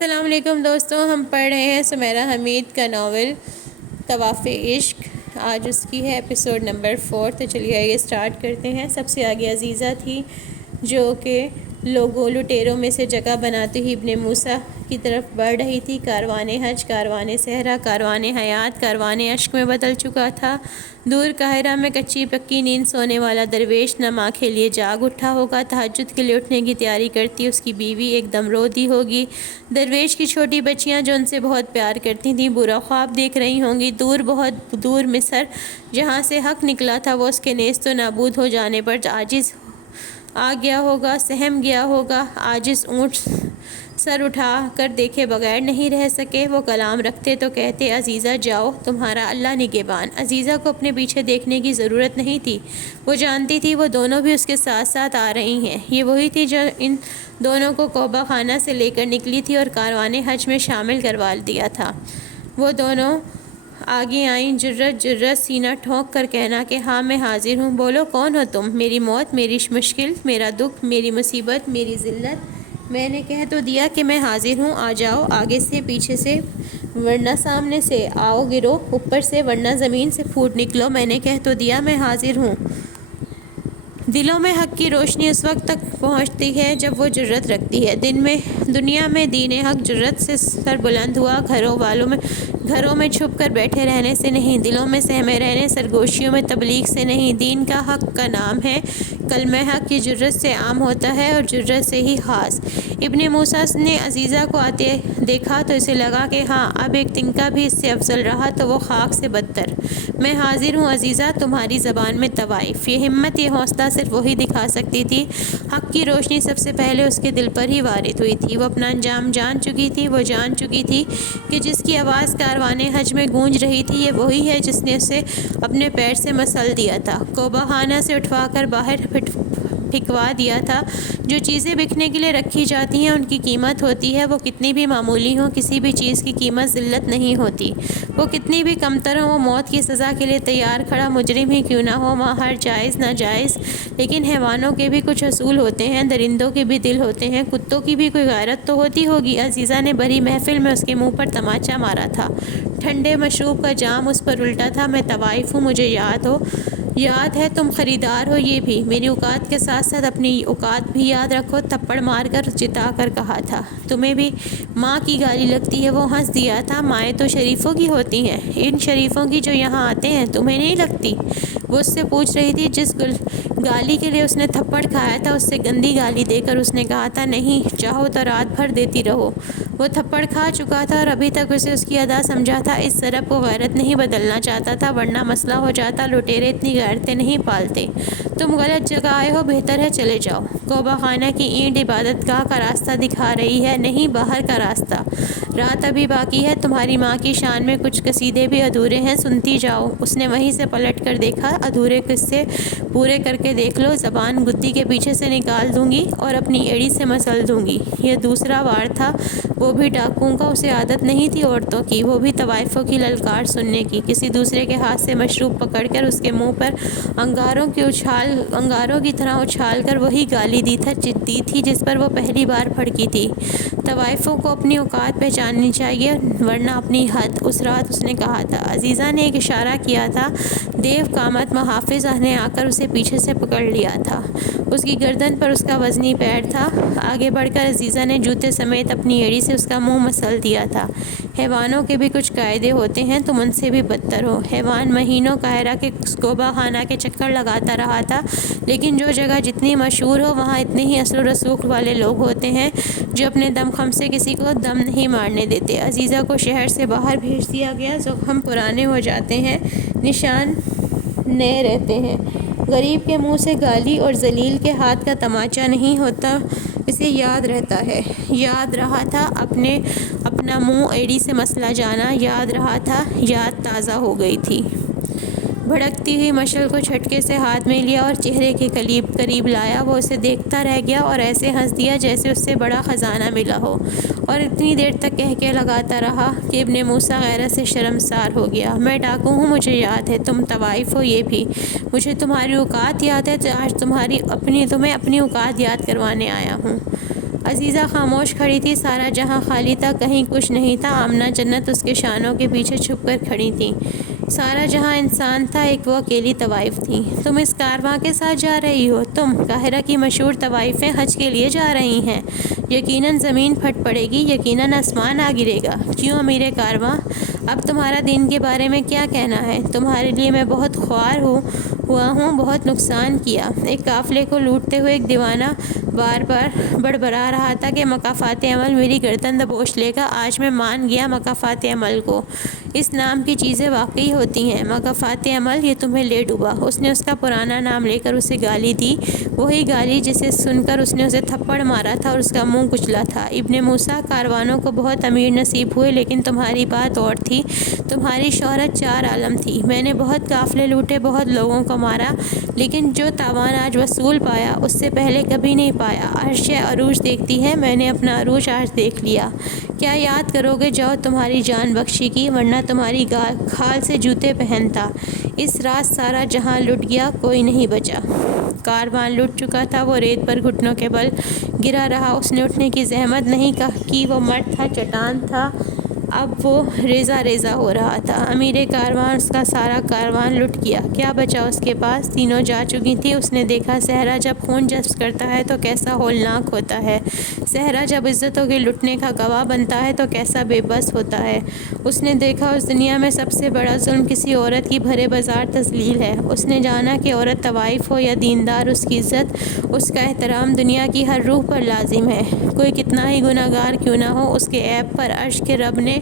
السلام علیکم دوستوں، ہم پڑھ رہے ہیں سمیرہ حمید کا ناول طواف عشق۔ آج اس کی ہے ایپیسوڈ نمبر 4۔ تو چلیے آئیے اسٹارٹ کرتے ہیں۔ سب سے آگے عزیزہ تھی جو کہ لٹیروں میں سے جگہ بناتے ہی ابن موسیٰ کی طرف بڑھ رہی تھی۔ کاروان حج، کاروان صحرا، کاروان حیات، کاروان عشق میں بدل چکا تھا۔ دور قاہرہ میں کچی پکی نیند سونے والا درویش نہ ماں کے لیے جاگ اٹھا ہوگا، تہجد کے لیے اٹھنے کی تیاری کرتی اس کی بیوی ایک دم رو دی ہوگی۔ درویش کی چھوٹی بچیاں جو ان سے بہت پیار کرتی تھیں برا خواب دیکھ رہی ہوں گی۔ دور، بہت دور مصر جہاں سے حق نکلا تھا وہ اس کے نیست و نابود ہو جانے پر عاجز آ گیا ہوگا، سہم گیا ہوگا۔ عاجز اونٹ سر اٹھا کر دیکھے بغیر نہیں رہ سکے۔ وہ کلام رکھتے تو کہتے عزیزہ جاؤ، تمہارا اللہ نگہبان۔ عزیزہ کو اپنے پیچھے دیکھنے کی ضرورت نہیں تھی، وہ جانتی تھی وہ دونوں بھی اس کے ساتھ ساتھ آ رہی ہیں۔ یہ وہی تھی جو ان دونوں کو کعبہ خانہ سے لے کر نکلی تھی اور کاروان حج میں شامل کروا دیا تھا۔ وہ دونوں آگے آئیں، جرت جرت سینہ ٹھونک کر کہنا کہ ہاں میں حاضر ہوں۔ بولو کون ہو تم؟ میری موت، میری مشکل، میرا دکھ، میری مصیبت، میری ذلت۔ میں نے کہہ تو دیا کہ میں حاضر ہوں، آ جاؤ، آگے سے، پیچھے سے، ورنہ سامنے سے، آؤ گرو اوپر سے، ورنہ زمین سے پھوٹ نکلو۔ میں نے کہہ تو دیا میں حاضر ہوں۔ دلوں میں حق کی روشنی اس وقت تک پہنچتی ہے جب وہ جرت رکھتی ہے۔ دنیا میں دین حق جرت سے سر بلند ہوا، گھروں میں چھپ کر بیٹھے رہنے سے نہیں، دلوں میں سہمے رہنے، سرگوشیوں میں تبلیغ سے نہیں۔ دین کا حق کا نام ہے کلمہ حق، یہ جرت سے عام ہوتا ہے اور جرت سے ہی خاص۔ ابن موسیٰ نے عزیزہ کو آتے دیکھا تو اسے لگا کہ ہاں اب ایک تنکا بھی اس سے افضل رہا تو وہ خاک سے بدتر۔ میں حاضر ہوں عزیزہ، تمہاری زبان میں طوائف۔ یہ ہمت، یہ حوصلہ صرف وہی دکھا سکتی تھی۔ حق کی روشنی سب سے پہلے اس کے دل پر ہی وارد ہوئی تھی۔ وہ اپنا انجام جان چکی تھی۔ وہ جان چکی تھی کہ جس کی آواز کاروان حج میں گونج رہی تھی یہ وہی ہے جس نے اسے اپنے پیر سے مسل دیا تھا، کعبہ خانہ سے اٹھوا کر باہر پھینکوا دیا تھا۔ جو چیزیں بکنے کے لیے رکھی جاتی ہیں ان کی قیمت ہوتی ہے، وہ کتنی بھی معمولی ہوں۔ کسی بھی چیز کی قیمت ذلت نہیں ہوتی، وہ کتنی بھی کمتر ہوں۔ وہ موت کی سزا کے لیے تیار کھڑا مجرم ہی کیوں نہ ہو، وہاں ہر جائز ناجائز۔ لیکن حیوانوں کے بھی کچھ اصول ہوتے ہیں، درندوں کے بھی دل ہوتے ہیں، کتوں کی بھی کوئی غیرت تو ہوتی ہوگی۔ عزیزہ نے بھری محفل میں اس کے منہ پر تماچا مارا تھا۔ ٹھنڈے مشروب کا جام اس پر الٹا تھا۔ میں طوائف ہوں، مجھے یاد ہے تم خریدار ہو، یہ بھی۔ میری اوقات کے ساتھ ساتھ اپنی اوقات بھی یاد رکھو، تھپڑ مار کر جتا کر کہا تھا۔ تمہیں بھی ماں کی گالی لگتی ہے؟ وہ ہنس دیا تھا۔ مائیں تو شریفوں کی ہوتی ہیں، ان شریفوں کی جو یہاں آتے ہیں، تمہیں نہیں لگتی؟ وہ اس سے پوچھ رہی تھی۔ جس گالی کے لیے اس نے تھپڑ کھایا تھا اس سے گندی گالی دے کر اس نے کہا تھا نہیں، چاہو تو رات بھر دیتی رہو۔ وہ تھپڑ کھا چکا تھا اور ابھی تک اسے اس کی ادا سمجھا تھا۔ اس ضرب کو غیرت نہیں بدلنا چاہتا تھا ورنہ مسئلہ ہو جاتا۔ لٹیرے اتنی غیرتیں نہیں پالتے۔ تم غلط جگہ آئے ہو، بہتر ہے چلے جاؤ۔ کعبہ خانہ کی اینٹ عبادت گاہ کا راستہ دکھا رہی ہے، نہیں باہر کا راستہ۔ رات ابھی باقی ہے، تمہاری ماں کی شان میں کچھ قصیدے بھی ادھورے ہیں، سنتی جاؤ۔ اس نے وہیں سے پلٹ کر دیکھا۔ ادھورے قصے پورے کر کے دیکھ لو، زبان گدی کے پیچھے سے نکال دوں گی اور اپنی ایڑی سے مسل دوں گی۔ یہ دوسرا وار تھا، وہ بھی ڈاکوؤں کا۔ اسے عادت نہیں تھی عورتوں کی، وہ بھی طوائفوں کی للکار سننے کی۔ کسی دوسرے کے ہاتھ سے مشروب پکڑ کر اس کے منہ پر انگاروں کی طرح اچھال کر وہی گالی دی تھی جس پر وہ پہلی بار بھڑکی تھی۔ طوائفوں کو اپنی اوقات پہچاننی چاہیے ورنہ اپنی حد۔ اس رات اس نے کہا تھا۔ عزیزہ نے ایک اشارہ کیا تھا۔ دیو قامت محافظ نے آ کر اسے پیچھے سے پکڑ لیا تھا۔ اس کی گردن پر اس کا وزنی پیر تھا۔ آگے بڑھ کر عزیزہ نے جوتے سمیت اپنی ایڑی سے اس کا منہ مسل دیا تھا۔ حیوانوں کے بھی کچھ قاعدے ہوتے ہیں، تم ان سے بھی بدتر ہو۔ حیوان مہینوں قاہرہ کے کعبہ خانہ کے چکر لگاتا رہا تھا، لیکن جو جگہ جتنی مشہور ہو وہاں اتنے ہی اصل و رسوخ والے لوگ ہوتے ہیں جو اپنے دم خم سے کسی کو دم نہیں مارنے دیتے۔ عزیزہ کو شہر سے باہر بھیج دیا گیا۔ زخم پرانے ہو جاتے ہیں، نشان نئے رہتے ہیں۔ غریب کے منہ سے گالی اور ذلیل کے ہاتھ کا تماچا نہیں ہوتا، اسے یاد رہتا ہے۔ یاد رہا تھا اپنا منہ ایڑی سے مسلا جانا، یاد رہا تھا، یاد تازہ ہو گئی تھی۔ بھڑکتی ہوئی مشعل کو جھٹکے سے ہاتھ میں لیا اور چہرے کے قریب لایا۔ وہ اسے دیکھتا رہ گیا اور ایسے ہنس دیا جیسے اس سے بڑا خزانہ ملا ہو، اور اتنی دیر تک کہہ لگاتا رہا کہ ابن موسیٰ غیرت سے شرمسار ہو گیا۔ میں ڈاکو ہوں، مجھے یاد ہے، تم طوائف ہو، یہ بھی۔ مجھے تمہاری اوقات یاد ہے، تو آج تمہیں اپنی اوقات یاد کروانے آیا ہوں۔ عزیزہ خاموش کھڑی تھی، سارا جہاں خالی تھا، کہیں کچھ نہیں تھا۔ آمنہ جنت اس کے شانوں کے پیچھے چھپ کر کھڑی تھی۔ سارا جہاں انسان تھا، ایک وہ اکیلی طوائف تھی۔ تم اس کارواں کے ساتھ جا رہی ہو؟ تم قاہرہ کی مشہور طوائفیں حج کے لیے جا رہی ہیں۔ یقیناً زمین پھٹ پڑے گی، یقیناً آسمان آ گرے گا۔ کیوں امیر کارواں؟ اب تمہارا دین کے بارے میں کیا کہنا ہے؟ تمہارے لیے میں بہت خوار ہوا ہوں، بہت نقصان کیا۔ ایک قافلے کو لوٹتے ہوئے ایک دیوانہ بار بار بڑبڑا رہا تھا کہ مکافات عمل میری گردن دبوچ لے گا۔ آج میں مان گیا مکافات عمل کو۔ اس نام کی چیزیں واقعی ہوتی ہیں۔ مکافات عمل، یہ تمہیں لے ڈوبا۔ اس نے اس کا پرانا نام لے کر اسے گالی دی، وہی گالی جسے سن کر اس نے اسے تھپڑ مارا تھا اور اس کا منہ کچلا تھا۔ ابن موسیٰ، کاروانوں کو بہت امیر نصیب ہوئے، لیکن تمہاری بات اور تھی۔ تمہاری شہرت چار عالم تھی۔ میں نے بہت قافلے لوٹے، بہت لوگوں کو مارا، لیکن جو تاوان آج وصول پایا، اس سے پہلے کبھی نہیں پایا۔ عرش عروج دیکھتی ہے، میں نے اپنا عروج آج دیکھ لیا۔ کیا یاد کرو گے؟ جاؤ، تمہاری جان بخشی کی، ورنہ تمہاری کھال سے جوتے پہنتا۔ اس رات سارا جہاں لٹ گیا، کوئی نہیں بچا۔ کاروان لٹ چکا تھا، وہ ریت پر گھٹنوں کے بل گرا رہا۔ اس نے اٹھنے کی زحمت نہیں کی، وہ مرد تھا، چٹان تھا، اب وہ ریزہ ریزہ ہو رہا تھا۔ امیر کاروان، اس کا سارا کاروان لٹ گیا، کیا بچا اس کے پاس؟ تینوں جا چکی تھی۔ اس نے دیکھا صحرا جب خون جذب کرتا ہے تو کیسا ہولناک ہوتا ہے، صحرا جب عزتوں کے لٹنے کا گواہ بنتا ہے تو کیسا بے بس ہوتا ہے۔ اس نے دیکھا اس دنیا میں سب سے بڑا ظلم کسی عورت کی بھرے بازار تذلیل ہے۔ اس نے جانا کہ عورت طوائف ہو یا دیندار، اس کی عزت، اس کا احترام دنیا کی ہر روح پر لازم ہے۔ کوئی کتنا ہی گناہ گار کیوں نہ ہو، اس کے عیب پر عرش کے رب نے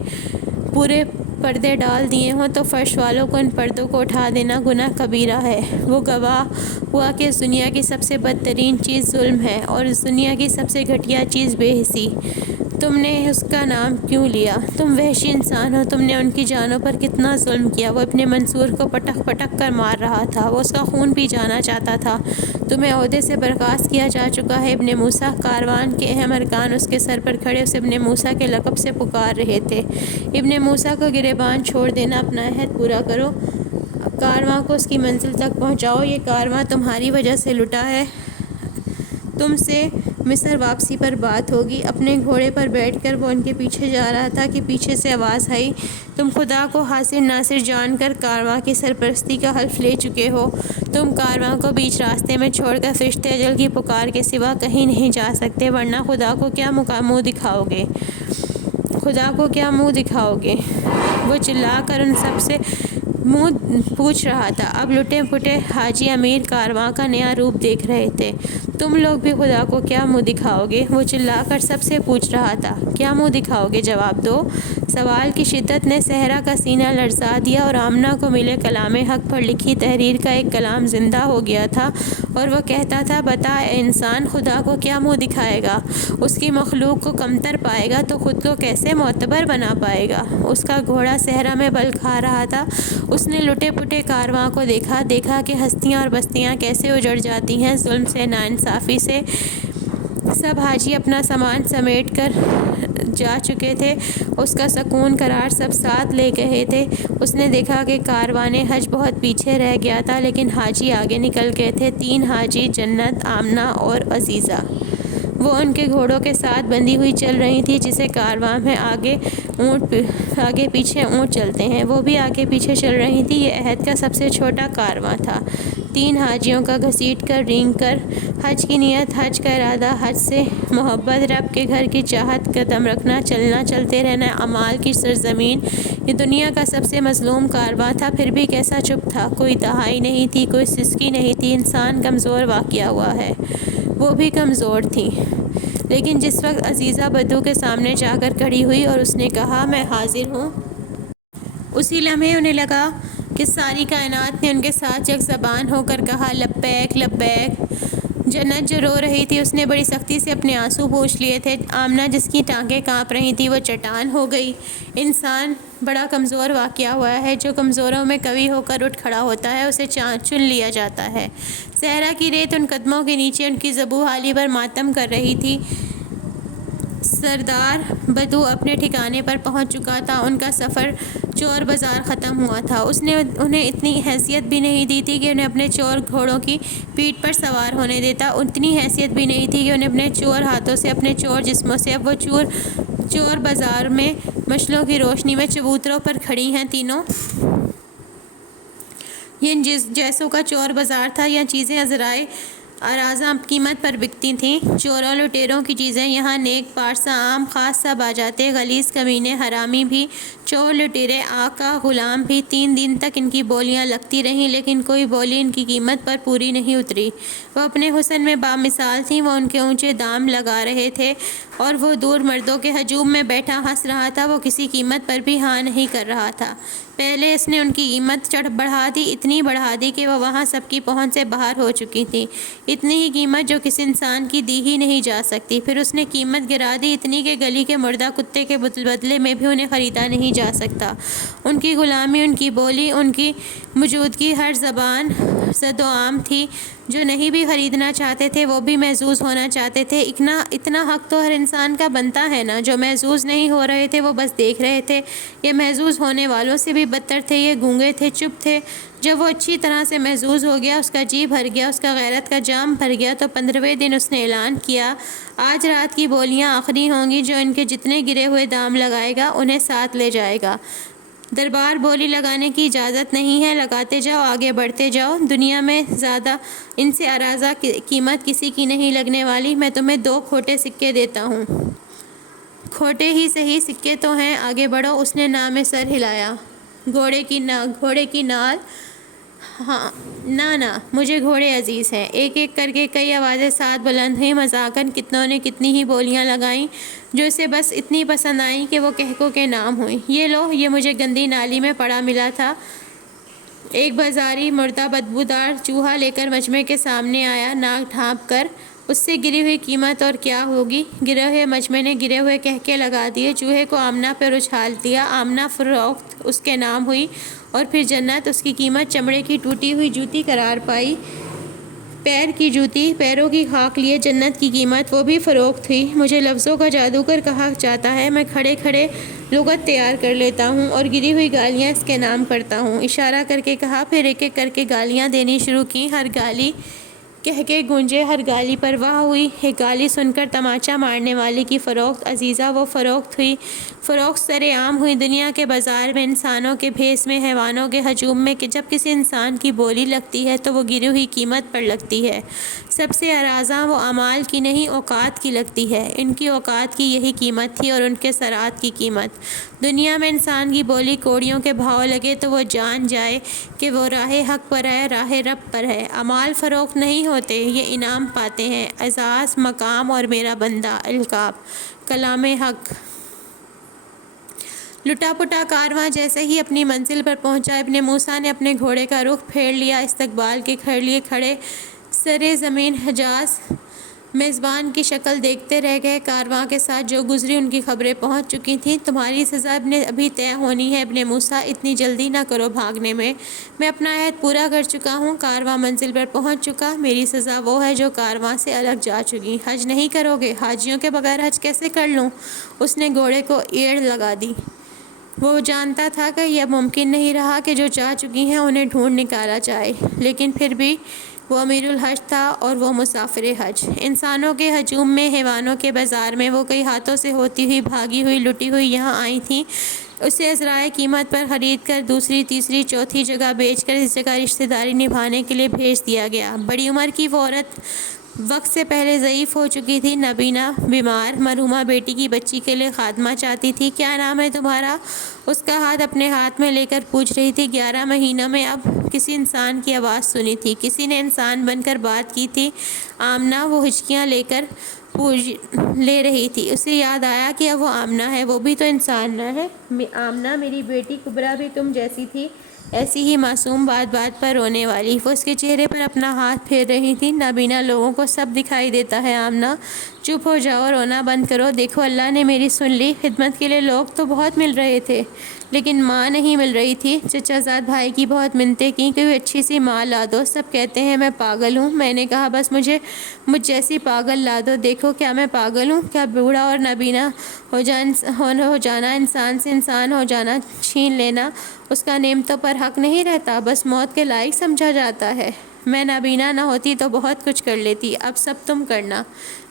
پورے پردے ڈال دیے ہوں تو فرش والوں کو ان پردوں کو اٹھا دینا گناہ کبیرہ ہے۔ وہ گواہ ہوا کہ اس دنیا کی سب سے بدترین چیز ظلم ہے، اور اس دنیا کی سب سے گھٹیا چیز بے حسی۔ تم نے اس کا نام کیوں لیا؟ تم وحشی انسان ہو، تم نے ان کی جانوں پر کتنا ظلم کیا۔ وہ اپنے منصور کو پٹک پٹک کر مار رہا تھا، وہ اس کا خون پی جانا چاہتا تھا۔ تمہیں عہدے سے برخاست کیا جا چکا ہے ابن موسیٰ۔ کاروان کے اہم ارکان اس کے سر پر کھڑے اسے ابن موسیٰ کے لقب سے پکار رہے تھے۔ ابن موسیٰ کو گریباں چھوڑ دینا، اپنا عہد پورا کرو، کارواں کو اس کی منزل تک پہنچاؤ۔ یہ کارواں تمہاری وجہ سے لٹا ہے، تم سے مصر واپسی پر بات ہوگی۔ اپنے گھوڑے پر بیٹھ کر وہ ان کے پیچھے جا رہا تھا کہ پیچھے سے آواز آئی، تم خدا کو حاصر ناصر جان کر کارواں کی سرپرستی کا حلف لے چکے ہو۔ تم کارواں کو بیچ راستے میں چھوڑ کر فرشتے اجل کی پکار کے سوا کہیں نہیں جا سکتے، ورنہ خدا کو کیا منہ دکھاؤ گے؟ خدا کو کیا منہ دکھاؤ گے؟ وہ چلا کر ان سب سے منہ پوچھ رہا تھا۔ اب لٹے پٹے حاجی امیر کارواں کا نیا روپ دیکھ رہے تھے۔ تم لوگ بھی خدا کو کیا منہ دکھاؤ گے؟ وہ چلا کر سب سے پوچھ رہا تھا۔ کیا منہ دکھاؤ گے؟ جواب دو۔ سوال کی شدت نے صحرا کا سینہ لرزا دیا، اور آمنہ کو ملے کلام حق پر لکھی تحریر کا ایک کلام زندہ ہو گیا تھا، اور وہ کہتا تھا، بتا اے انسان، خدا کو کیا منہ دکھائے گا؟ اس کی مخلوق کو کمتر پائے گا تو خود کو کیسے معتبر بنا پائے گا؟ اس کا گھوڑا صحرا میں بل کھا رہا تھا۔ اس نے لٹے پٹے کارواں کو دیکھا کہ ہستیاں اور بستیاں کیسے اجڑ جاتی ہیں ظلم سے، ناانصافی سے۔ سب حاجی اپنا سامان سمیٹ کر جا چکے تھے، اس کا سکون قرار سب ساتھ لے گئے تھے۔ اس نے دیکھا کہ کاروان حج بہت پیچھے رہ گیا تھا، لیکن حاجی آگے نکل گئے تھے، 3 حاجی، جنت، آمنہ اور عزیزہ۔ وہ ان کے گھوڑوں کے ساتھ بندھی ہوئی چل رہی تھی، جسے کارواں میں آگے پیچھے اونٹ چلتے ہیں، وہ بھی آگے پیچھے چل رہی تھی۔ یہ عہد کا سب سے چھوٹا کارواں تھا، 3 حاجیوں کا گھسیٹ کر، رینگ کر، حج کی نیت، حج کا ارادہ، حج سے محبت، رب کے گھر کی چاہت، قدم رکھنا، چلنا، چلتے رہنا، اعمال کی سرزمین۔ یہ دنیا کا سب سے مظلوم کارواں تھا، پھر بھی کیسا چپ تھا، کوئی دہائی نہیں تھی، کوئی سسکی نہیں تھی۔ انسان کمزور واقع ہوا ہے، وہ بھی کمزور تھی۔ لیکن جس وقت عزیزہ بدو کے سامنے جا کر کھڑی ہوئی اور اس نے کہا، میں حاضر ہوں، اسی لمحے انہیں لگا کہ ساری کائنات نے ان کے ساتھ یک زبان ہو کر کہا، لبیک لبیک۔ جنت جو رو رہی تھی، اس نے بڑی سختی سے اپنے آنسو پوچھ لیے تھے۔ آمنہ جس کی ٹانگیں کانپ رہی تھی، وہ چٹان ہو گئی۔ انسان بڑا کمزور واقع ہوا ہے، جو کمزوروں میں قوی ہو کر اٹھ کھڑا ہوتا ہے، اسے چن لیا جاتا ہے۔ صحرا کی ریت ان قدموں کے نیچے ان کی زبوں حالی پر ماتم کر رہی تھی۔ سردار بدو اپنے ٹھکانے پر پہنچ چکا تھا۔ ان کا سفر چور بازار ختم ہوا تھا۔ اس نے انہیں اتنی حیثیت بھی نہیں دی تھی کہ انہیں اپنے چور گھوڑوں کی پیٹھ پر سوار ہونے دیتا، اتنی حیثیت بھی نہیں تھی کہ انہیں اپنے چور ہاتھوں سے، اپنے چور جسموں سے۔ اب وہ چور بازار میں مشلوں کی روشنی میں چبوتروں پر کھڑی ہیں تینوں۔ یہ جیسوں کا چور بازار تھا، یہ چیزیں ذرائع ارزاں قیمت پر بکتی تھیں۔ چوروں لٹیروں کی چیزیں یہاں نیک پارسا عام خاص سب آ جاتے، غلیظ کمینے حرامی بھی، چور لٹیرے آقا غلام بھی۔ 3 دن تک ان کی بولیاں لگتی رہیں لیکن کوئی بولی ان کی قیمت پر پوری نہیں اتری۔ وہ اپنے حسن میں بامثال تھیں، وہ ان کے اونچے دام لگا رہے تھے اور وہ دور مردوں کے ہجوم میں بیٹھا ہنس رہا تھا۔ وہ کسی قیمت پر بھی ہاں نہیں کر رہا تھا۔ پہلے اس نے ان کی قیمت بڑھا دی، اتنی بڑھا دی کہ وہ وہاں سب کی پہنچ سے باہر ہو چکی تھی۔ اتنی ہی قیمت جو کسی انسان کی دی ہی نہیں جا سکتی۔ پھر اس نے قیمت گرا دی اتنی کہ گلی کے مردہ کتے کے بدلے میں بھی انہیں خریدا نہیں جا سکتا۔ ان کی غلامی، ان کی بولی، ان کی موجودگی ہر زبان زد و عام تھی۔ جو نہیں بھی خریدنا چاہتے تھے وہ بھی محظوظ ہونا چاہتے تھے۔ اتنا حق تو ہر انسان کا بنتا ہے نا۔ جو محظوظ نہیں ہو رہے تھے وہ بس دیکھ رہے تھے۔ یہ محظوظ ہونے والوں سے بھی بدتر تھے، یہ گونگے تھے، چپ تھے۔ جب وہ اچھی طرح سے محظوظ ہو گیا، اس کا جی بھر گیا، اس کا غیرت کا جام بھر گیا، تو 15ویں دن اس نے اعلان کیا، آج رات کی بولیاں آخری ہوں گی۔ جو ان کے جتنے گرے ہوئے دام لگائے گا انہیں ساتھ لے جائے گا۔ دربار بولی لگانے کی اجازت نہیں ہے، لگاتے جاؤ، آگے بڑھتے جاؤ۔ دنیا میں زیادہ ان سے ارزاں قیمت کسی کی نہیں لگنے والی۔ میں تمہیں 2 کھوٹے سکے دیتا ہوں۔ کھوٹے ہی سہی، سکے تو ہیں، آگے بڑھو۔ اس نے نہ میں سر ہلایا۔ گھوڑے کی نال، ہاں نہ مجھے گھوڑے عزیز ہیں۔ ایک ایک کر کے کئی آوازیں ساتھ بلند ہوئیں۔ مذاقاً کتنوں نے کتنی ہی بولیاں لگائیں جو اسے بس اتنی پسند آئیں کہ وہ کہکوں کے نام ہوئیں۔ یہ لو، یہ مجھے گندی نالی میں پڑا ملا تھا۔ ایک بازاری مردہ بدبودار چوہا لے کر مجمع کے سامنے آیا، ناک ڈھانپ کر۔ اس سے گری ہوئی قیمت اور کیا ہوگی؟ گرے ہوئے مجمع نے گرے ہوئے کہکے لگا دیے، چوہے کو آمنہ پر اچھال دیا۔ آمنہ فروخت اس کے نام ہوئی، اور پھر جنت۔ اس کی قیمت چمڑے کی ٹوٹی ہوئی جوتی قرار پائی۔ پیر کی جوتی، پیروں کی خاک لیے جنت کی قیمت، وہ بھی فروخت ہوئی۔ مجھے لفظوں کا جادوگر کہا جاتا ہے، میں کھڑے کھڑے لغت تیار کر لیتا ہوں اور گری ہوئی گالیاں اس کے نام کرتا ہوں۔ اشارہ کر کے کہا، پھر ایک ایک کر کے گالیاں دینی شروع کیں۔ ہر گالی کہکے گونجے، ہر گالی پر واہ ہوئی۔ ایک گالی سن کر تماچا مارنے والے کی فروخت عزیزہ، وہ فروخت ہوئی۔ فروخت سر عام ہوئی دنیا کے بازار میں، انسانوں کے بھیس میں، حیوانوں کے ہجوم میں، کہ جب کسی انسان کی بولی لگتی ہے تو وہ گری ہوئی قیمت پر لگتی ہے۔ سب سے ارزاں وہ اعمال کی نہیں، اوقات کی لگتی ہے۔ ان کی اوقات کی یہی قیمت تھی اور ان کے سرات کی قیمت۔ دنیا میں انسان کی بولی کوڑیوں کے بھاؤ لگے تو وہ جان جائے کہ وہ راہ حق پر ہے، راہ رب پر ہے۔ اعمال فروخت نہیں ہوتے، یہ انعام پاتے ہیں، اعزاز، مقام اور میرا بندہ، القاب، کلام حق۔ لٹا پٹا کارواں جیسے ہی اپنی منزل پر پہنچا، ابن موسیٰ نے اپنے گھوڑے کا رخ پھیر لیا، استقبال کے لیے کھڑے سرِ زمین حجاز میزبان کی شکل دیکھتے رہ گئے۔ کارواں کے ساتھ جو گزری ان کی خبریں پہنچ چکی تھیں۔ تمہاری سزا ابھی طے ہونی ہے ابن موسیٰ، اتنی جلدی نہ کرو بھاگنے میں۔ میں اپنا عہد پورا کر چکا ہوں، کارواں منزل پر پہنچ چکا۔ میری سزا وہ ہے جو کارواں سے الگ جا چکی۔ حج نہیں کرو گے؟ حاجیوں کے بغیر حج کیسے کر لوں؟ اس نے گھوڑے کو ایڑ لگا دی۔ وہ جانتا تھا کہ یہ ممکن نہیں رہا کہ جو جا چکی ہیں انہیں ڈھونڈ نکالا جائے، لیکن پھر بھی وہ امیر الحج تھا اور وہ مسافر حج۔ انسانوں کے ہجوم میں، حیوانوں کے بازار میں وہ کئی ہاتھوں سے ہوتی ہوئی، بھاگی ہوئی، لٹی ہوئی یہاں آئی تھیں۔ اسے ازرائے قیمت پر خرید کر دوسری، تیسری، چوتھی جگہ بیچ کر اس جگہ رشتہ داری نبھانے کے لیے بھیج دیا گیا۔ بڑی عمر کی وہ عورت وقت سے پہلے ضعیف ہو چکی تھی، نابینا، بیمار، مرحومہ بیٹی کی بچی کے لیے خادمہ چاہتی تھی۔ کیا نام ہے تمہارا؟ اس کا ہاتھ اپنے ہاتھ میں لے کر پوچھ رہی تھی۔ 11 مہینوں میں اب کسی انسان کی آواز سنی تھی، کسی نے انسان بن کر بات کی تھی۔ آمنہ، وہ ہچکیاں لے رہی تھی۔ اسے یاد آیا کہ اب وہ آمنہ ہے، وہ بھی تو انسان نہ ہے۔ آمنہ، میری بیٹی کبریٰ بھی تم جیسی تھی، ایسی ہی معصوم، بات بات پر رونے والی۔ وہ اس کے چہرے پر اپنا ہاتھ پھیر رہی تھی۔ نابینا لوگوں کو سب دکھائی دیتا ہے آمنہ، چپ ہو جاؤ، رونا بند کرو، دیکھو اللہ نے میری سن لی۔ خدمت کے لیے لوگ تو بہت مل رہے تھے لیکن ماں نہیں مل رہی تھی۔ چچا زاد بھائی کی بہت منتیں کیں کہ کوئی اچھی سی ماں لا دو، سب کہتے ہیں میں پاگل ہوں۔ میں نے کہا بس مجھ جیسی پاگل لا دو۔ دیکھو کیا میں پاگل ہوں؟ کیا بوڑھا اور نابینا ہو جانا، انسان سے انسان ہو جانا چھین لینا، اس کا نعمتوں پر حق نہیں رہتا، بس موت کے لائق سمجھا جاتا ہے؟ میں نابینا نہ ہوتی تو بہت کچھ کر لیتی، اب سب تم کرنا۔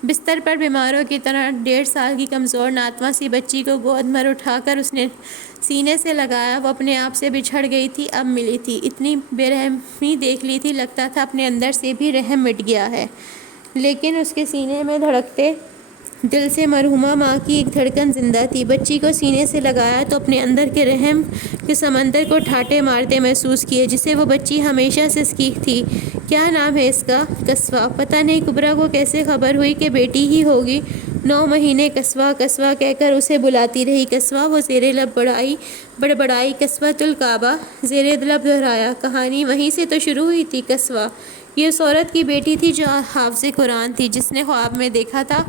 بستر پر بیماروں کی طرح 1.5 سال کی کمزور ناتواں سی بچی کو گود میں اٹھا کر اس نے سینے سے لگایا۔ وہ اپنے آپ سے بچھڑ گئی تھی، اب ملی تھی۔ اتنی بے رحمی دیکھ لی تھی، لگتا تھا اپنے اندر سے بھی رحم مٹ گیا ہے، لیکن اس کے سینے میں دھڑکتے دل سے مرحومہ ماں کی ایک دھڑکن زندہ تھی۔ بچی کو سینے سے لگایا تو اپنے اندر کے رحم کے سمندر کو ٹھاٹے مارتے محسوس کیے، جسے وہ بچی ہمیشہ سے سیکھی تھی۔ کیا نام ہے اس کا؟ کسوہ۔ پتہ نہیں کبریٰ کو کیسے خبر ہوئی کہ بیٹی ہی ہوگی۔ 9 مہینے کسوہ کسوہ کہہ کر اسے بلاتی رہی۔ کسوہ، وہ زیر لب بڑبڑائی، کسوۃ الکعبہ، زیر لب دہرایا۔ کہانی وہیں سے تو شروع ہوئی تھی۔ کسوہ یہ اس عورت کی بیٹی تھی جو حافظ قرآن تھی، جس نے خواب میں دیکھا تھا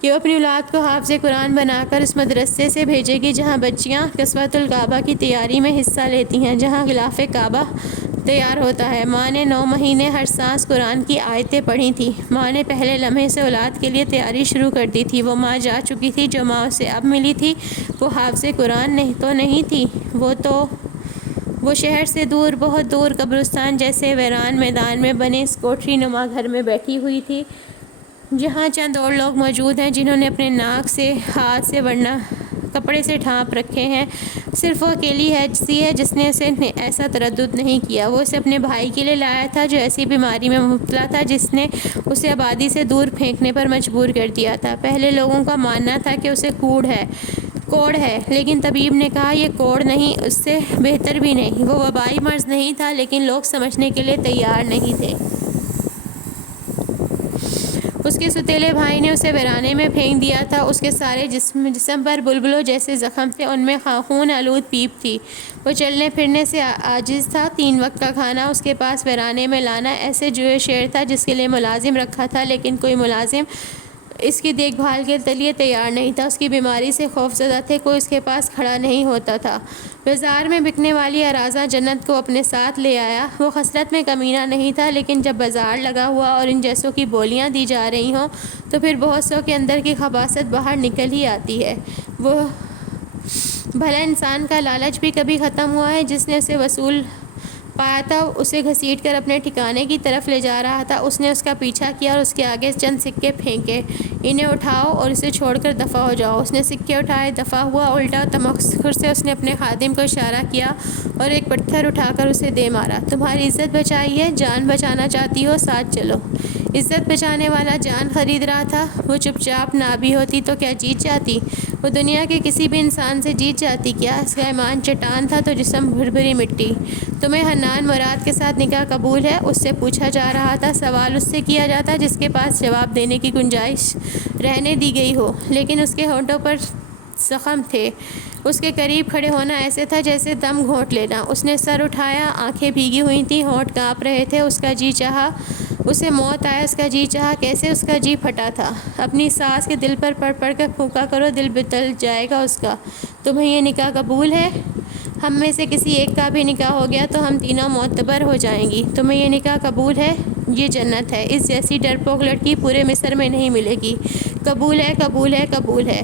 کہ وہ اپنی اولاد کو حافظ قرآن بنا کر اس مدرسے سے بھیجے گی جہاں بچیاں کسوۃ الکعبہ کی تیاری میں حصہ لیتی ہیں، جہاں غلاف کعبہ تیار ہوتا ہے۔ ماں نے 9 مہینے ہر سانس قرآن کی آیتیں پڑھی تھیں۔ ماں نے پہلے لمحے سے اولاد کے لیے تیاری شروع کر دی تھی۔ وہ ماں جا چکی تھی جو ماں اسے اب ملی تھی۔ وہ حافظ قرآن تو نہیں تھی، وہ شہر سے دور، بہت دور، قبرستان جیسے ویران میدان میں بنے اس کوٹھری نما گھر میں بیٹھی ہوئی تھی، جہاں چند اور لوگ موجود ہیں جنہوں نے اپنے ناک سے، ہاتھ سے ورنہ کپڑے سے ڈھانپ رکھے ہیں۔ صرف وہ اکیلی ہے جس نے اسے ایسا تردد نہیں کیا۔ وہ اسے اپنے بھائی کے لیے لایا تھا جو ایسی بیماری میں مبتلا تھا جس نے اسے آبادی سے دور پھینکنے پر مجبور کر دیا تھا۔ پہلے لوگوں کا ماننا تھا کہ اسے کوڑ ہے، لیکن طبیب نے کہا یہ کوڑ نہیں، اس سے بہتر بھی نہیں۔ وہ وبائی مرض نہیں تھا، لیکن لوگ سمجھنے کے لیے تیار نہیں تھے۔ اس کے سوتیلے بھائی نے اسے ویرانے میں پھینک دیا تھا۔ اس کے سارے جسم پر بلبلوں جیسے زخم تھے، ان میں خون آلود پیپ تھی۔ وہ چلنے پھرنے سے عاجز تھا۔ 3 وقت کا کھانا اس کے پاس ویرانے میں لانا ایسے جوئے شعر تھا جس کے لیے ملازم رکھا تھا، لیکن کوئی ملازم اس کی دیکھ بھال کے لیے تیار نہیں تھا۔ اس کی بیماری سے خوفزدہ تھے، کوئی اس کے پاس کھڑا نہیں ہوتا تھا۔ بازار میں بکنے والی اراضا جنت کو اپنے ساتھ لے آیا۔ وہ خصلت میں کمینہ نہیں تھا، لیکن جب بازار لگا ہوا اور ان جیسوں کی بولیاں دی جا رہی ہوں تو پھر بہت سو کے اندر کی خباثت باہر نکل ہی آتی ہے۔ وہ بھلا انسان کا لالچ بھی کبھی ختم ہوا ہے؟ جس نے اسے وصول پایا تھا اسے گھسیٹ کر اپنے ٹھکانے کی طرف لے جا رہا تھا۔ اس نے اس کا پیچھا کیا اور اس کے آگے چند سکے پھینکے۔ انہیں اٹھاؤ اور اسے چھوڑ کر دفع ہو جاؤ۔ اس نے سکے اٹھائے، دفع ہوا۔ الٹا تمسخر سے اس نے اپنے خادم کو اشارہ کیا اور ایک پتھر اٹھا کر اسے دے مارا۔ تمہاری عزت بچائی ہے، جان بچانا چاہتی ہو، ساتھ چلو۔ عزت بچانے والا جان خرید رہا تھا۔ وہ چپ چاپ نہ بھی ہوتی تو کیا جیت جاتی؟ وہ دنیا کے کسی بھی انسان سے جیت جاتی کیا؟ اس کا ایمان چٹان تھا تو جسم بھربھری مٹی۔ تمہیں حنان مراد کے ساتھ نکاح قبول ہے؟ اس سے پوچھا جا رہا تھا۔ سوال اس سے کیا جاتا جس کے پاس جواب دینے کی گنجائش رہنے دی گئی ہو، لیکن اس کے ہونٹوں پر زخم تھے۔ اس کے قریب کھڑے ہونا ایسے تھا جیسے دم گھونٹ لینا۔ اس نے سر اٹھایا، آنکھیں بھیگی ہوئی تھیں، ہونٹ کانپ رہے تھے۔ اس کا جی چاہا اسے موت آئے، اس کا جی چاہا کیسے اس کا جی پھٹا تھا۔ اپنی ساس کے دل پر پڑھ پڑھ کر پھونکا کرو، دل بدل جائے گا اس کا۔ تمہیں یہ نکاح قبول ہے؟ ہم میں سے کسی ایک کا بھی نکاح ہو گیا تو ہم تینوں معتبر ہو جائیں گی۔ تمہیں یہ نکاح قبول ہے؟ یہ جنت ہے، اس جیسی ڈرپوک لڑکی پورے مصر میں نہیں ملے گی۔ قبول ہے، قبول ہے، قبول ہے۔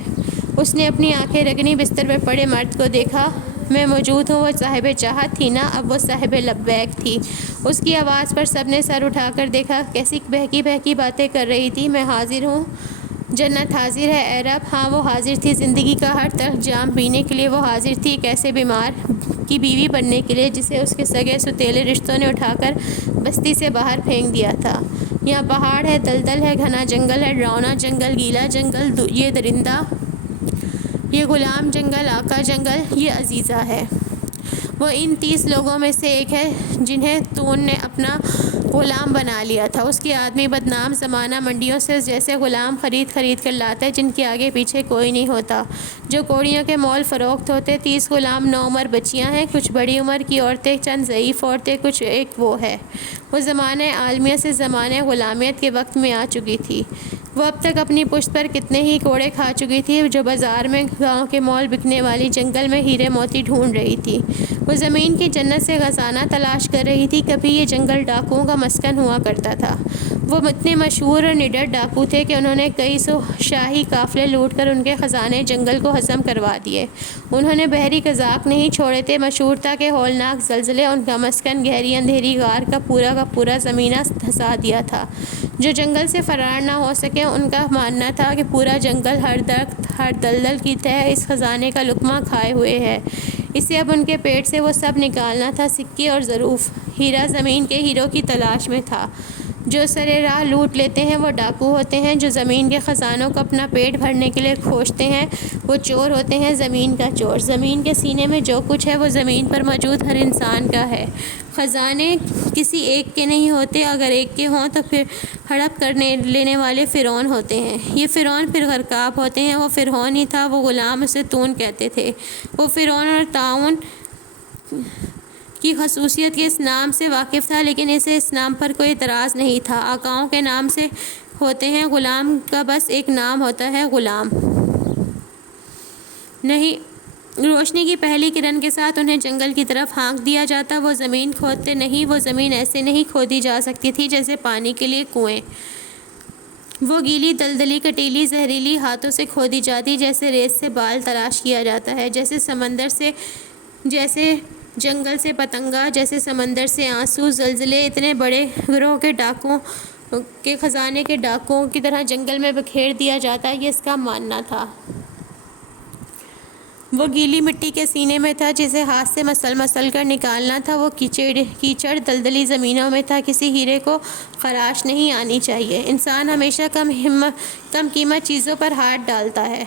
اس نے اپنی آنکھیں رگڑیں، بستر پہ پڑے مرد کو دیکھا۔ میں موجود ہوں، وہ صاحب چاہت تھی نا، اب وہ صاحب لبیک تھی۔ اس کی آواز پر سب نے سر اٹھا کر دیکھا۔ کیسی بہکی بہکی باتیں کر رہی تھی۔ میں حاضر ہوں، جنت حاضر ہے اے رب۔ ہاں وہ حاضر تھی، زندگی کا ہر تلخ جام پینے کے لیے وہ حاضر تھی، ایک ایسے بیمار کی بیوی بننے کے لیے جسے اس کے سگے سوتیلے رشتوں نے اٹھا کر بستی سے باہر پھینک دیا تھا۔ یہاں پہاڑ ہے، دلدل ہے، گھنا جنگل ہے، ڈراؤنا جنگل، گیلا جنگل، یہ درندہ، یہ غلام جنگل، آقا جنگل، یہ عزیزہ ہے۔ وہ ان 30 لوگوں میں سے ایک ہے جنہیں تون نے اپنا غلام بنا لیا تھا۔ اس کے آدمی بدنام، زمانہ منڈیوں سے جیسے غلام خرید کر لاتا ہے جن کے آگے پیچھے کوئی نہیں ہوتا، جو کوڑیوں کے مول فروخت ہوتے۔ 30 غلام، نوعمر بچیاں ہیں، کچھ بڑی عمر کی عورتیں، چند ضعیف عورتیں، کچھ ایک وہ ہے۔ وہ زمانہ عالمیت سے زمانہ غلامیت کے وقت میں آ چکی تھی۔ وہ اب تک اپنی پشت پر کتنے ہی کوڑے کھا چکی تھی جو بازار میں گاؤں کے مول بکنے والی جنگل میں ہیرے موتی ڈھونڈ رہی تھی۔ وہ زمین کی جنت سے خزانہ تلاش کر رہی تھی۔ کبھی یہ جنگل ڈاکوؤں کا مسکن ہوا کرتا تھا۔ وہ اتنے مشہور اور نڈر ڈاکو تھے کہ انہوں نے کئی سو شاہی قافلے لوٹ کر ان کے خزانے جنگل کو ہضم کروا دیے۔ انہوں نے بحری قزاق نہیں چھوڑے تھے۔ مشہور تھا کہ ہولناک زلزلے ان کا مسکن گہری اندھیری غار کا پورا زمینہ دھسا دیا تھا۔ جو جنگل سے فرار نہ ہو سکے، ان کا ماننا تھا کہ پورا جنگل، ہر درخت، ہر دلدل کی تہہ اس خزانے کا لقمہ کھائے ہوئے ہے۔ اسے اب ان کے پیٹ سے وہ سب نکالنا تھا، سکے اور ظروف۔ ہیرا زمین کے ہیروں کی تلاش میں تھا۔ جو سرے راہ لوٹ لیتے ہیں وہ ڈاکو ہوتے ہیں۔ جو زمین کے خزانوں کو اپنا پیٹ بھرنے کے لیے کھوجتے ہیں وہ چور ہوتے ہیں، زمین کا چور۔ زمین کے سینے میں جو کچھ ہے وہ زمین پر موجود ہر انسان کا ہے۔ خزانے کسی ایک کے نہیں ہوتے، اگر ایک کے ہوں تو پھر ہڑپ کر لینے والے فرعون ہوتے ہیں۔ یہ فرعون پھر غرقاب ہوتے ہیں۔ وہ فرعون ہی تھا، وہ غلام اسے تون کہتے تھے۔ وہ فرعون اور طاعون کی خصوصیت کے اس نام سے واقف تھا، لیکن اسے اس نام پر کوئی اعتراض نہیں تھا۔ آقاؤں کے نام سے ہوتے ہیں، غلام کا بس ایک نام ہوتا ہے، غلام نہیں۔ روشنی کی پہلی کرن کے ساتھ انہیں جنگل کی طرف ہانک دیا جاتا۔ وہ زمین کھودتے نہیں، وہ زمین ایسے نہیں کھودی جا سکتی تھی جیسے پانی کے لیے کنویں۔ وہ گیلی، دلدلی، کٹیلی، زہریلی ہاتھوں سے کھودی جاتی، جیسے ریت سے بال تلاش کیا جاتا ہے، جیسے سمندر سے، جیسے جنگل سے پتنگا، جیسے سمندر سے آنسو۔ زلزلے اتنے بڑے گروہ کے ڈاکوؤں کے خزانے کے ڈاکوؤں کی طرح جنگل میں بکھیر دیا جاتا، یہ اس کا ماننا تھا۔ وہ گیلی مٹی کے سینے میں تھا جسے ہاتھ سے مسل کر نکالنا تھا۔ وہ کیچڑ دلدلی زمینوں میں تھا۔ کسی ہیرے کو خراش نہیں آنی چاہیے۔ انسان ہمیشہ کم قیمت چیزوں پر ہاتھ ڈالتا ہے۔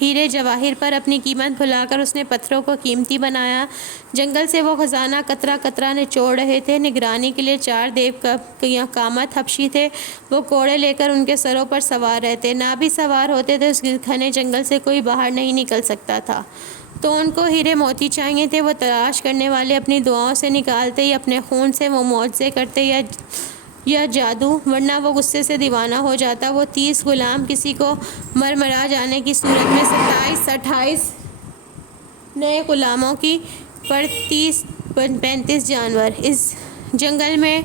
ہیرے جواہر پر اپنی قیمت بھلا کر اس نے پتھروں کو قیمتی بنایا۔ جنگل سے وہ خزانہ قطرہ قطرہ نچوڑ رہے تھے۔ نگرانی کے لیے 4 دیو قامت حبشی تھے۔ وہ کوڑے لے کر ان کے سروں پر سوار رہتے۔ نہ بھی سوار ہوتے تھے، اس گھنے جنگل سے کوئی باہر نہیں نکل سکتا تھا۔ تو ان کو ہیرے موتی چاہیے تھے۔ وہ تلاش کرنے والے اپنی دعاؤں سے نکالتے یا اپنے خون سے وہ معجزے کرتے یا جادو، ورنہ وہ غصے سے دیوانہ ہو جاتا۔ وہ 30 غلام کسی کو مرا جانے کی صورت میں 27-28 نئے غلاموں کی پر 30-35 جانور۔ اس جنگل میں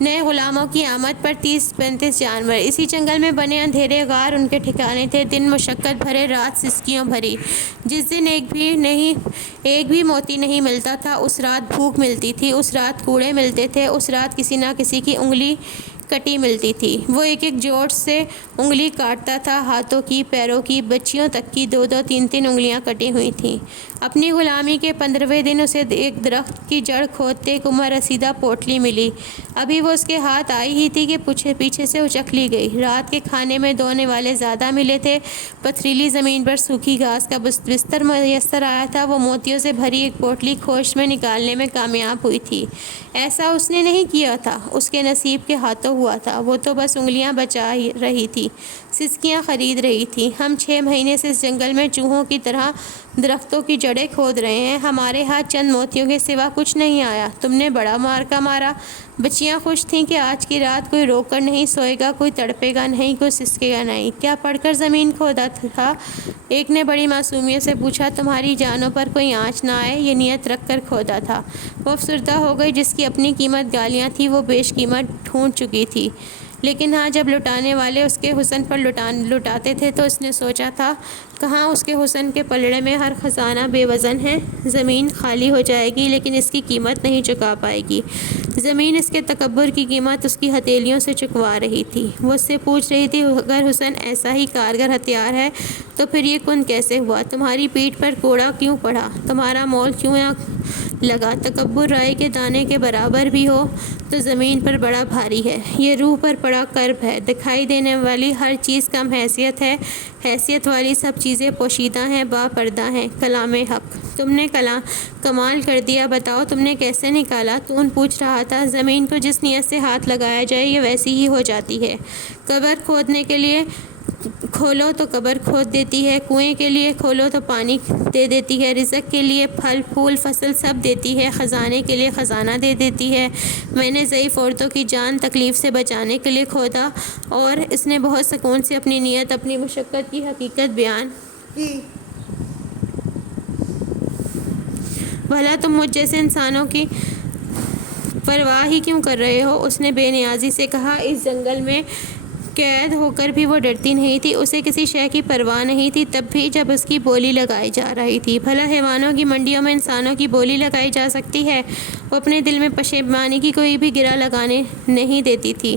نئے غلاموں کی آمد پر 30-35 جانور۔ اسی جنگل میں بنے اندھیرے غار ان کے ٹھکانے تھے۔ دن مشقت بھرے، رات سسکیوں بھری۔ جس دن ایک بھی موتی نہیں ملتا تھا، اس رات بھوک ملتی تھی، اس رات کوڑے ملتے تھے، اس رات کسی نہ کسی کی انگلی کٹی ملتی تھی۔ وہ ایک جوڑ سے انگلی کاٹتا تھا، ہاتھوں کی، پیروں کی، بچیوں تک کی 2-2 3-3 انگلیاں کٹی ہوئی تھیں۔ اپنی غلامی کے 15ویں دن اسے ایک درخت کی جڑ کھودتے ایک عمر رسیدہ پوٹلی ملی۔ ابھی وہ اس کے ہاتھ آئی ہی تھی کہ پیچھے سے اچک لی گئی۔ رات کے کھانے میں دونے والے زیادہ ملے تھے۔ پتھریلی زمین پر سوکھی گھاس کا بستر میسر آیا تھا۔ وہ موتیوں سے بھری ایک پوٹلی کھوج میں نکالنے میں کامیاب ہوئی تھی۔ ایسا اس نے نہیں کیا تھا، اس کے نصیب کے ہاتھوں ہوا تھا۔ وہ تو بس انگلیاں بچا رہی تھی، سسکیاں خرید رہی تھی۔ ہم 6 مہینے سے اس جنگل میں چوہوں کی طرح درختوں کی جڑیں کھود رہے ہیں، ہمارے ہاتھ چند موتیوں کے سوا کچھ نہیں آیا۔ تم نے بڑا مارکا مارا۔ بچیاں خوش تھیں کہ آج کی رات کوئی روک کر نہیں سوئے گا، کوئی تڑپے گا نہیں، کوئی سسکے گا نہیں۔ کیا پڑھ کر زمین کھودا تھا؟ ایک نے بڑی معصومیت سے پوچھا۔ تمہاری جانوں پر کوئی آنچ نہ آئے، یہ نیت رکھ کر کھودا تھا۔ وہ افسردہ ہو گئی۔ جس کی اپنی قیمت گالیاں تھیں وہ بیش قیمت ڈھونڈ چکی تھی۔ لیکن ہاں، جب لٹانے والے اس کے حسن پر لٹاتے تھے تو اس نے سوچا تھا، کہاں اس کے حسن کے پلڑے میں ہر خزانہ بے وزن ہے۔ زمین خالی ہو جائے گی لیکن اس کی قیمت نہیں چکا پائے گی۔ زمین اس کے تکبر کی قیمت اس کی ہتھیلیوں سے چکوا رہی تھی۔ وہ اس سے پوچھ رہی تھی، اگر حسن ایسا ہی کارگر ہتھیار ہے تو پھر یہ کن کیسے ہوا؟ تمہاری پیٹھ پر کوڑا کیوں پڑا؟ تمہارا مول کیوں نہ لگا؟ تکبر رائی کے دانے کے برابر بھی ہو تو زمین پر بڑا بھاری ہے۔ یہ روح پر پڑا کرب ہے۔ دکھائی دینے والی ہر چیز کم حیثیت ہے، حیثیت والی سب چیزیں پوشیدہ ہیں، با پردہ ہیں۔ کلام حق، تم نے کمال کر دیا، بتاؤ تم نے کیسے نکالا؟ تون پوچھ رہا تھا۔ زمین کو جس نیت سے ہاتھ لگایا جائے یہ ویسی ہی ہو جاتی ہے۔ قبر کھودنے کے لیے کھولو تو قبر کھود دیتی ہے، کنویں کے لیے کھولو تو پانی دے دیتی ہے، رزق کے لیے پھل پھول فصل سب دیتی ہے، خزانے کے لیے خزانہ دے دیتی ہے۔ میں نے ضعیف عورتوں کی جان تکلیف سے بچانے کے لیے کھودا اور اس نے بہت سکون سے اپنی نیت، اپنی مشقت کی حقیقت بیان کی۔ بھلا تم مجھ جیسے انسانوں کی پرواہ ہی کیوں کر رہے ہو؟ اس نے بے نیازی سے کہا۔ اس جنگل میں قید ہو کر بھی وہ ڈرتی نہیں تھی، اسے کسی شے کی پرواہ نہیں تھی، تب بھی جب اس کی بولی لگائی جا رہی تھی۔ بھلا حیوانوں کی منڈیوں میں انسانوں کی بولی لگائی جا سکتی ہے؟ وہ اپنے دل میں پشیمانی کی کوئی بھی گرہ لگانے نہیں دیتی تھی۔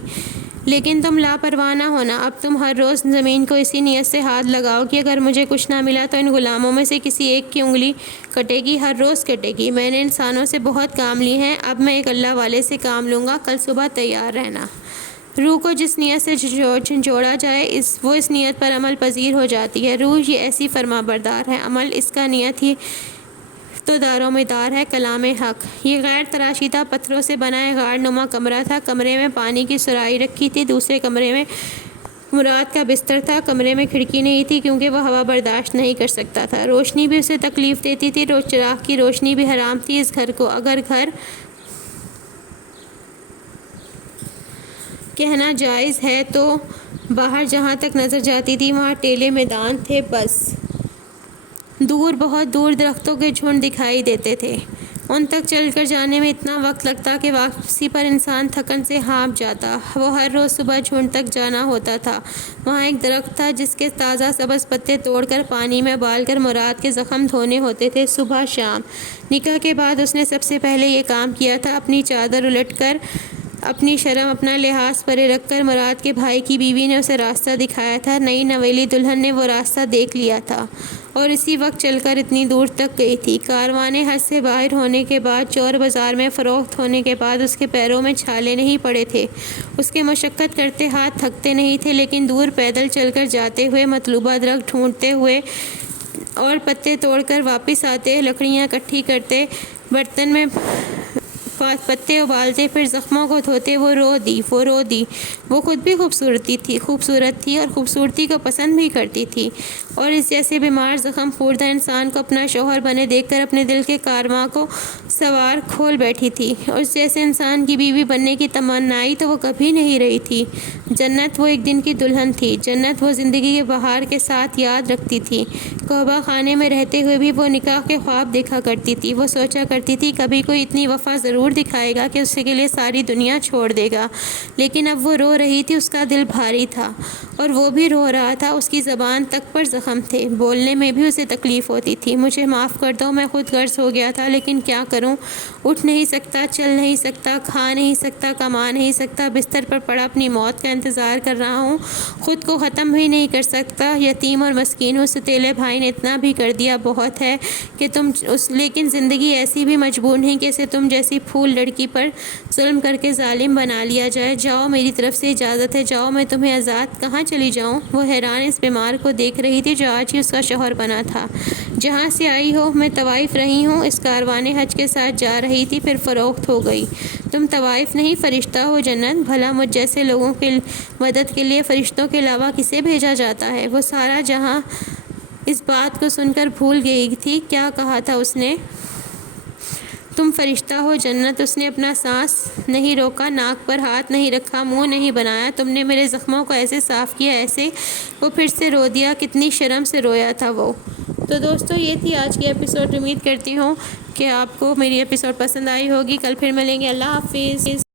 لیکن تم لاپرواہ نہ ہونا، اب تم ہر روز زمین کو اسی نیت سے ہاتھ لگاؤ کہ اگر مجھے کچھ نہ ملا تو ان غلاموں میں سے کسی ایک کی انگلی کٹے گی، ہر روز کٹے گی۔ میں نے انسانوں سے بہت کام لیے ہیں، اب میں ایک اللہ والے سے کام لوں گا، کل صبح تیار رہنا۔ روح کو جس نیت سے جوڑا جائے وہ اس نیت پر عمل پذیر ہو جاتی ہے۔ روح یہ ایسی فرما بردار ہے، عمل اس کا نیت ہی تو دار و مدار ہے۔ کلام حق۔ یہ غیر تراشیدہ پتھروں سے بنا ایک غار نما کمرہ تھا۔ کمرے میں پانی کی سرائی رکھی تھی، دوسرے کمرے میں مراد کا بستر تھا۔ کمرے میں کھڑکی نہیں تھی کیونکہ وہ ہوا برداشت نہیں کر سکتا تھا، روشنی بھی اسے تکلیف دیتی تھی، چراغ کی روشنی بھی حرام تھی۔ اس گھر کو اگر گھر کہنا جائز ہے تو باہر جہاں تک نظر جاتی تھی وہاں ٹیلے میدان تھے، بس دور بہت دور درختوں کے جھنڈ دکھائی دیتے تھے، ان تک چل کر جانے میں اتنا وقت لگتا کہ واپسی پر انسان تھکن سے ہانپ جاتا۔ وہ ہر روز صبح جھنڈ تک جانا ہوتا تھا۔ وہاں ایک درخت تھا جس کے تازہ سبز پتے توڑ کر پانی میں ابال کر مراد کے زخم دھونے ہوتے تھے، صبح شام۔ نکاح کے بعد اس نے سب سے پہلے یہ کام کیا تھا، اپنی چادر الٹ کر، اپنی شرم اپنا لحاظ پرے رکھ کر مراد کے بھائی کی بیوی نے اسے راستہ دکھایا تھا۔ نئی نویلی دلہن نے وہ راستہ دیکھ لیا تھا اور اسی وقت چل کر اتنی دور تک گئی تھی۔ کاروان حج سے باہر ہونے کے بعد، چور بازار میں فروخت ہونے کے بعد اس کے پیروں میں چھالے نہیں پڑے تھے، اس کے مشقت کرتے ہاتھ تھکتے نہیں تھے، لیکن دور پیدل چل کر جاتے ہوئے، مطلوبہ درخت ڈھونڈتے ہوئے اور پتے توڑ کر واپس آتے، لکڑیاں اکٹھی کرتے، برتن میں پتے ابالتے، پھر زخموں کو دھوتے، وہ رو دی۔ وہ خود بھی خوبصورت تھی اور خوبصورتی کو پسند بھی کرتی تھی، اور اس جیسے بیمار زخم خوردہ انسان کو اپنا شوہر بنے دیکھ کر اپنے دل کے کارواں کو سوار کھول بیٹھی تھی، اور اس جیسے انسان کی بیوی بننے کی تمنائی تو وہ کبھی نہیں رہی تھی۔ جنت وہ ایک دن کی دلہن تھی، جنت وہ زندگی کے بہار کے ساتھ یاد رکھتی تھی۔ کعبہ خانے میں رہتے ہوئے بھی وہ نکاح کے خواب دیکھا کرتی تھی، وہ سوچا کرتی تھی کبھی کوئی اتنی وفا ضرور دکھائے گا کہ اس کے لیے ساری دنیا چھوڑ دے گا، لیکن اب وہ رو رہی تھی، اس کا دل بھاری تھا اور وہ بھی رو رہا تھا، اس کی زبان تک پر زخم تھے، بولنے میں بھی اسے تکلیف ہوتی تھی۔ مجھے معاف کر دو، میں خود غرض ہو گیا تھا، لیکن کیا کروں، اٹھ نہیں سکتا، چل نہیں سکتا، کھا نہیں سکتا، کما نہیں سکتا، بستر پر پڑا اپنی موت کا انتظار کر رہا ہوں، خود کو ختم بھی نہیں کر سکتا، یتیم اور مسکین ہوں، ستیلے بھائی نے اتنا بھی کر دیا بہت ہے کہ لیکن زندگی ایسی بھی مجبور نہیں کہ اسے تم جیسی پھول لڑکی پر ظلم کر کے ظالم بنا لیا جائے۔ جاؤ، میری طرف سے اجازت ہے، جاؤ، میں تمہیں آزاد۔ کہاں چلی جاؤں؟ وہ حیران اس بیمار کو دیکھ رہی تھی جو آج ہی اس کا شوہر بنا تھا۔ جہاں سے آئی ہو؟ میں طوائف رہی ہوں، اس کاروان حج کے ساتھ جا رہی تھی، پھر فروخت ہو گئی۔ تم طوائف نہیں، فرشتہ ہو جنت۔ بھلا مجھ جیسے لوگوں کی مدد کے لیے فرشتوں کے علاوہ کسے بھیجا جاتا ہے؟ وہ سارا جہاں اس بات کو سن کر بھول گئی تھی۔ کیا کہا تھا اس نے؟ تم فرشتہ ہو جنت۔ اس نے اپنا سانس نہیں روکا، ناک پر ہاتھ نہیں رکھا، منہ نہیں بنایا۔ تم نے میرے زخموں کو ایسے صاف کیا، ایسے۔ وہ پھر سے رو دیا، کتنی شرم سے رویا تھا وہ۔ تو دوستو، یہ تھی آج کی ایپیسوڈ۔ امید کرتی ہوں کہ آپ کو میری ایپیسوڈ پسند آئی ہوگی۔ کل پھر ملیں گے۔ اللہ حافظ۔